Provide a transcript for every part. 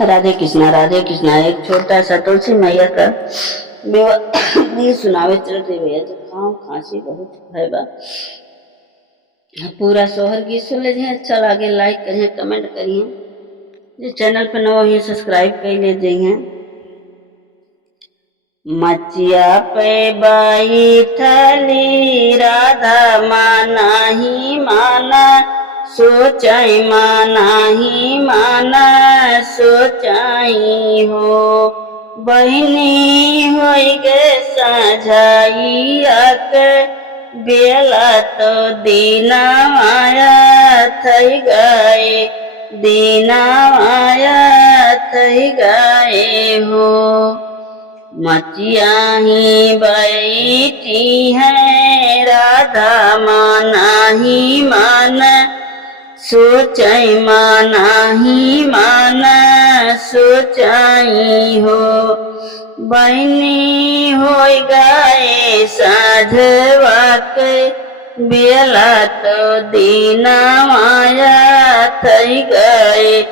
राधे कृष्णा। एक छोटा सा तुलसी मैया का गीत सुनावे चलते भैया। जुकाम खांसी बहुत है बा। पूरा सोहर गीत सुन लीजिए। अच्छा लगे लाइक करिए, कमेंट करिए। जो चैनल पर नवा है सब्सक्राइब कर लीजिए। मचिया पे बाई थली राधा माना ही माना, सोचाई माना ही माना सोचाई हो। बहनी होई गे साझाई आके बेला तो दीना माया थई गए, दीना माया थई गए हो। मचिया ही बैठी है राधा माना ही माना, सोचाई माना ही माना सोचाई हो। बहनी हो गए साझवा के बेला तो दीना माया थई गए,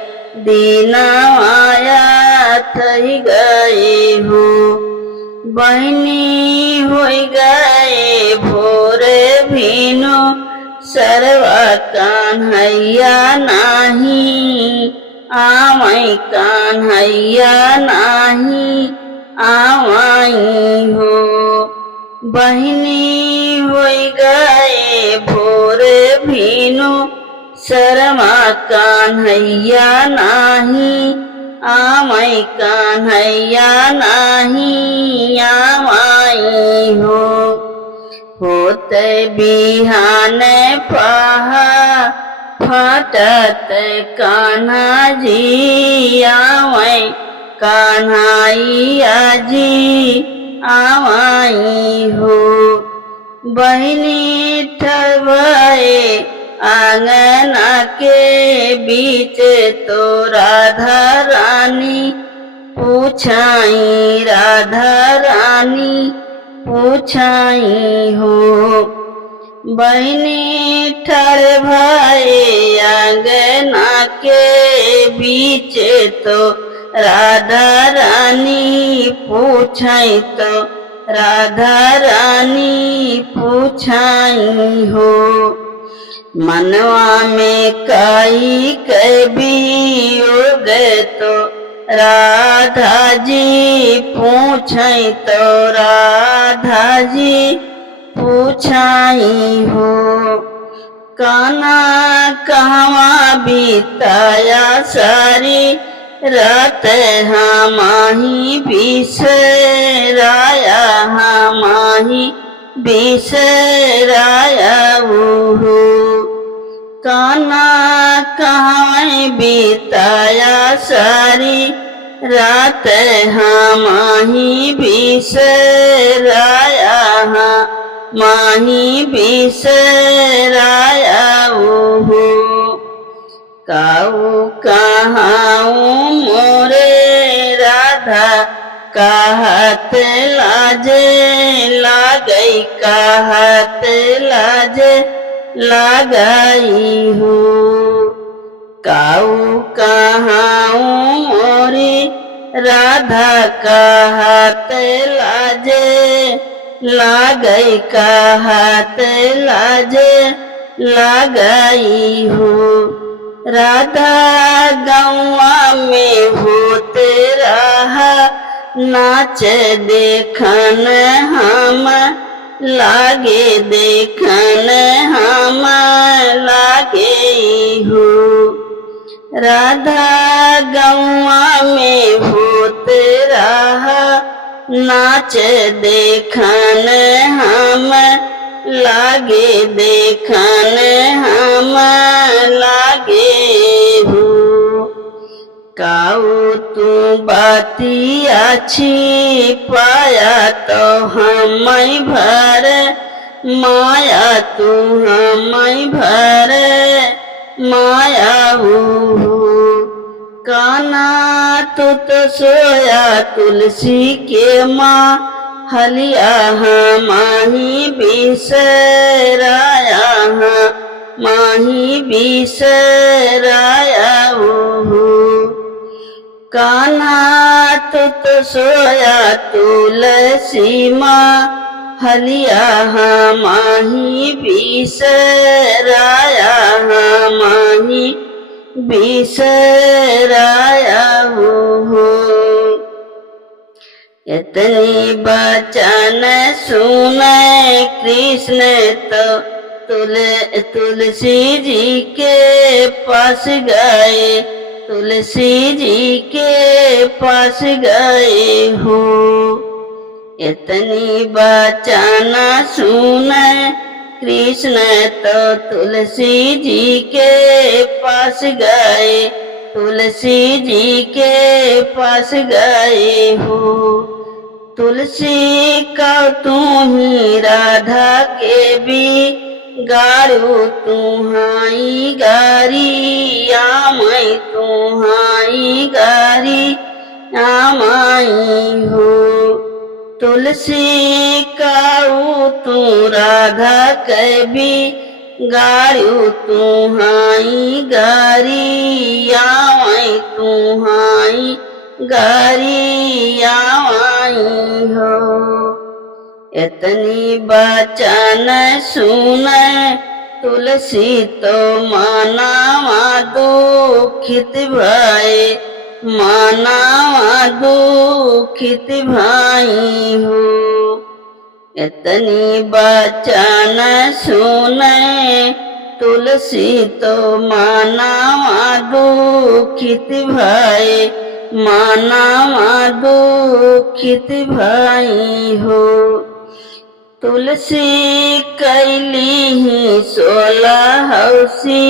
दीना माया थई गए हो। बहनी हो गए भोर भीनो सरवा कान्हैया नाही, आवई कान्हैया नाही आवई हो। बहनी हो गए भोर भीनो शर्मा कान्हैया नाही, आवई कान्हैया नाही आवई हो। होते बिहान पहा फटत कान्हा जी, आवई कान्हैया जी आवई हो। बहनी ठरवाए आंगना के बीच तो राधा रानी पूछाई, राधा रानी पूछाई हो। बहनी ठरवाए आंगना के बीच तो राधा रानी पूछाई, तो राधा रानी पूछाई हो। मनवा में काई कबियोग तो राधा जी पूछाई, तो राधा जी पूछाई हो। काना कहवा बीताया सारी रात हमाही बिसराया, हमाही बिसराया हो। काना कहवा बीताया सारी रात हमाही बिसराया, हमाही बिसराया हो। काऊ कहाऊ मोरे राधा कहत लाजे लागई, कहत लाजे लागई हो। काऊ कहाऊ मोरी राधा कहत लाजे लागई, कहत लाजे लागई हो। राधा गौआ में होते रहा नाच देखन हम, लागे देखन हम लागे हो। राधा गौआ में होते रहा नाच देखन हम, लागे देखन हम लागे हो। काऊ तू बाती अच्छी पाया तो हमई भर माया, तू हमई भर माया हो। काना तू तो सोया तुलसी के माँ हलिया माही बिसराया, माही बिसराया हो। कान्हा तो सोया तुलसी माँ हलिया माही बिसराया माही बिसराया हो। इतनी बचन सुने कृष्ण तो तुलसी जी के पास गए, तुलसी जी के पास गए हो। इतनी बचन सुने कृष्ण तो तुलसी जी के पास गए, तुलसी जी के पास गए हो। तुलसी का तू ही राधा के भी गारू तुम्हारी गारी आमई तुम्हारी गारी आमाई हो। तुलसी काऊ तू राधा के भी गारू तुम्हारी गारी आमई तुम्हारी गारी आमाई हो। इतनी बचन सुने तुलसी तो मानावा दुखित भये, मानावा दुखित भाई हो। इतनी बचन सुने तुलसी तो मानावा दुखित भये, मानावा दुखित भाई हो। तुलसी कैली ही 16 हौसी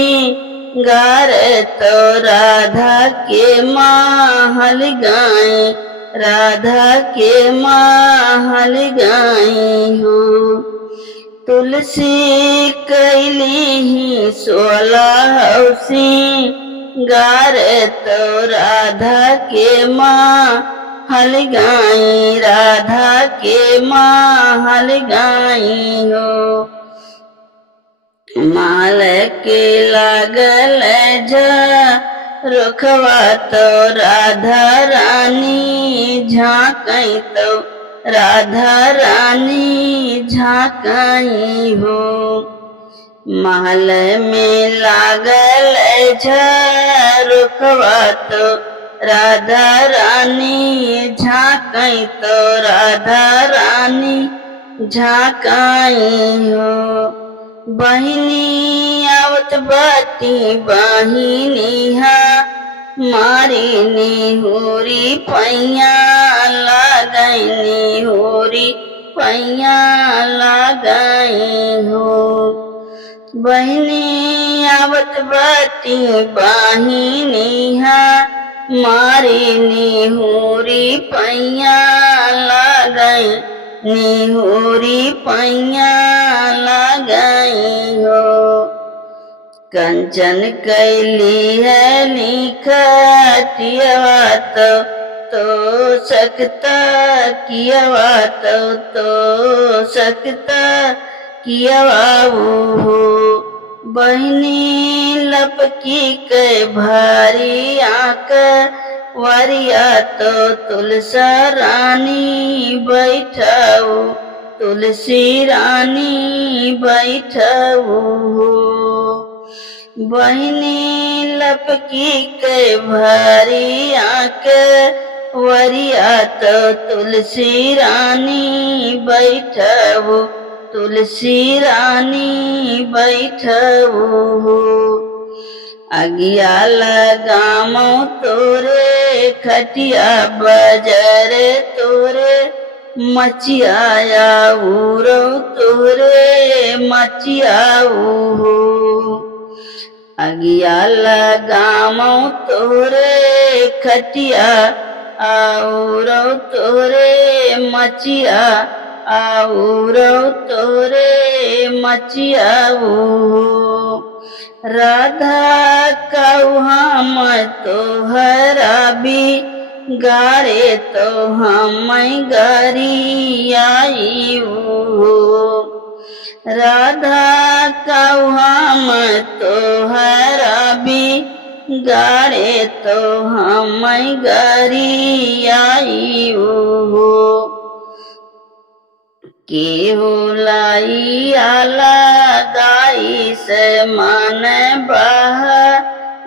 गार तो राधा के महल गाई, राधा के महल गाई हो। तुलसी कैली ही 16 हौसी गार तो राधा के महल गाई, राधा के महल गाई हो। माल के लागल रुखवा तो राधा रानी झांकई, तो राधा रानी झांकई हो। महल में लागल रुखवा तो राधा रानी झांकई, तो राधा रानी झांकई हो। बहिनी आवत बाटी बहिनी हा मारी निहोरी पैया लागई, निहोरी पैया लागई हो। बहिनी आवत बाटी बहिनी हा मारी निहोरी पैया लागई, निहोरी पैया लागई हो। कंचन कैली है निखटियवा तो सकता कियवा तो सकता कियवा हो। बहिनी लपकी के भारी आंख वरिया तो तुलसा रानी बैठाओ, तुलसी रानी बैठाओ हो। बहिनी लपकी के भारी आंख वरिया तो तुलसी रानी बैठाओ, तुलसी रानी बैठाओ हो। अगिया लगामो तोरे खटिया बजर तोरे मचिया उरो तोरे मचिया हो। अगिया लगामो तोरे खटिया औरो तोरे मचिया औरो तोरे मचिया हो। राधा कऊ हम तोहरा भी गारे तो हम गारी आई हो। राधा कऊ हम तोहरा भी गाड़े तो हम गरियाई हो केहू लाई आला दाई से मन बह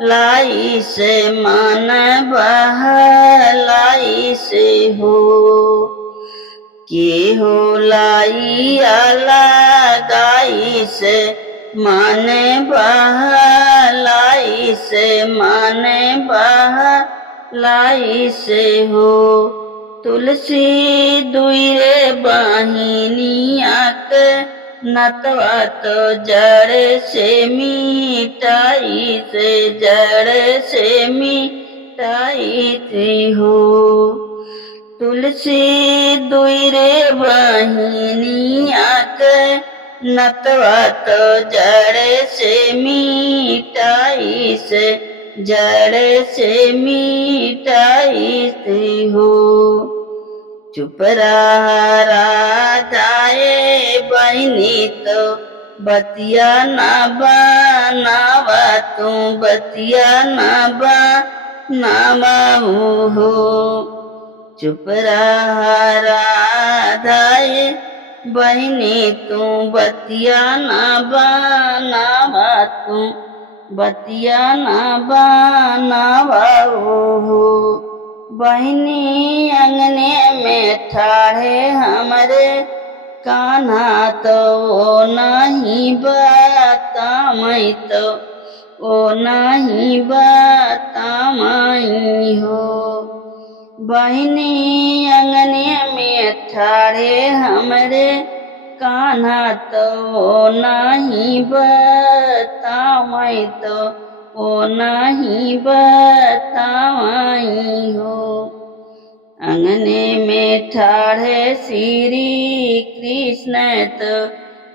लाई से मन बह लाई से हो केहू लाई आला दाई से मन बह लाई से मन बह लाई से हो तुलसी दुईरे बहिनिया के नतवा तो जड़ से मिटाई से जड़ से मिटाई थी हो तुलसी दुईरे बहिनिया के नतवा तो जड़ से मिटाई से जड़ से मिटाई थी हो चुप रहा जाए बहनी तो बतिया ना बनावा तू बतिया ना बनावा हो चुप रहा जाए बहनी तू बतिया ना बनावा तू बतिया ना बनावा हो बहनी अंगने में ठाढ़े हमरे कान्हा तो वो नहीं बतामई तो वो नहीं बतामई हो बहनी अंगने में ठाढ़े हमरे कान्हा तो वो नहीं बतामई तो ओ नहीं बताई हो अंगने में ठाढ़े श्री कृष्ण तो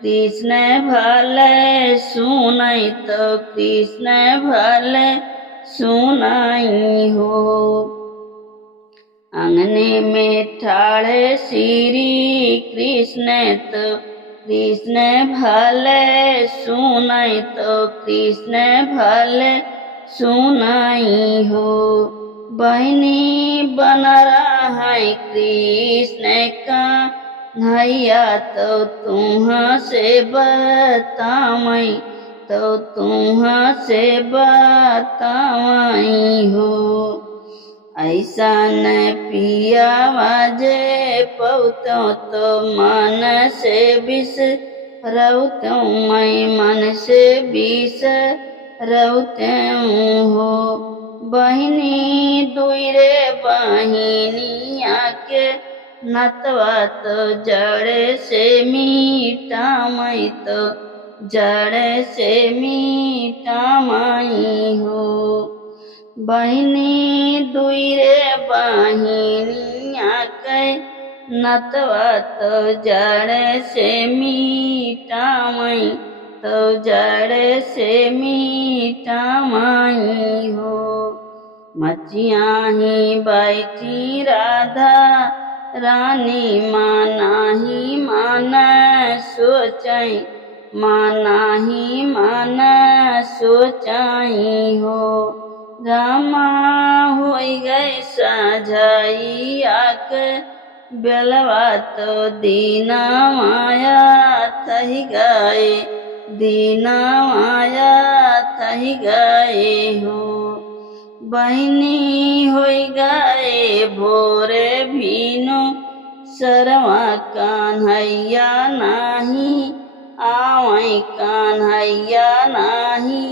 कृष्ण भले सुनाई तो कृष्ण भले सुनाई हो अंगने में ठाढ़े श्री कृष्ण तो कृष्ण भले सुनाई तो कृष्ण भले सुनाई हो बहनी बन रहा है कृष्ण का नैया तो तुम्हां से बतामई तो तुम्हां से बतामई हो ऐसा न पिया वाजे पौतो तो मन से बिस रौतो मैं मन से बिस रौते हो बहनी दुईरे बहिनिया के नतवा तो जड़ से मिटामई तो जड़ से मिटामई हो बहनी दुईरे बहिनिया के नतवा तो जड़ से मिटामई तो जड़ से मिटामई हो मचिया ही बैठी राधा रानी माना ही माना सोचाई माना ही माना सोचाई हो रामा हो गए साझाई आके बेलवा तो दीना माया थही गए दीना माया थही गए हो बहनी हो गए भोरे भीनो सरवा कान्हैया नाही आवई कान्हैया नाही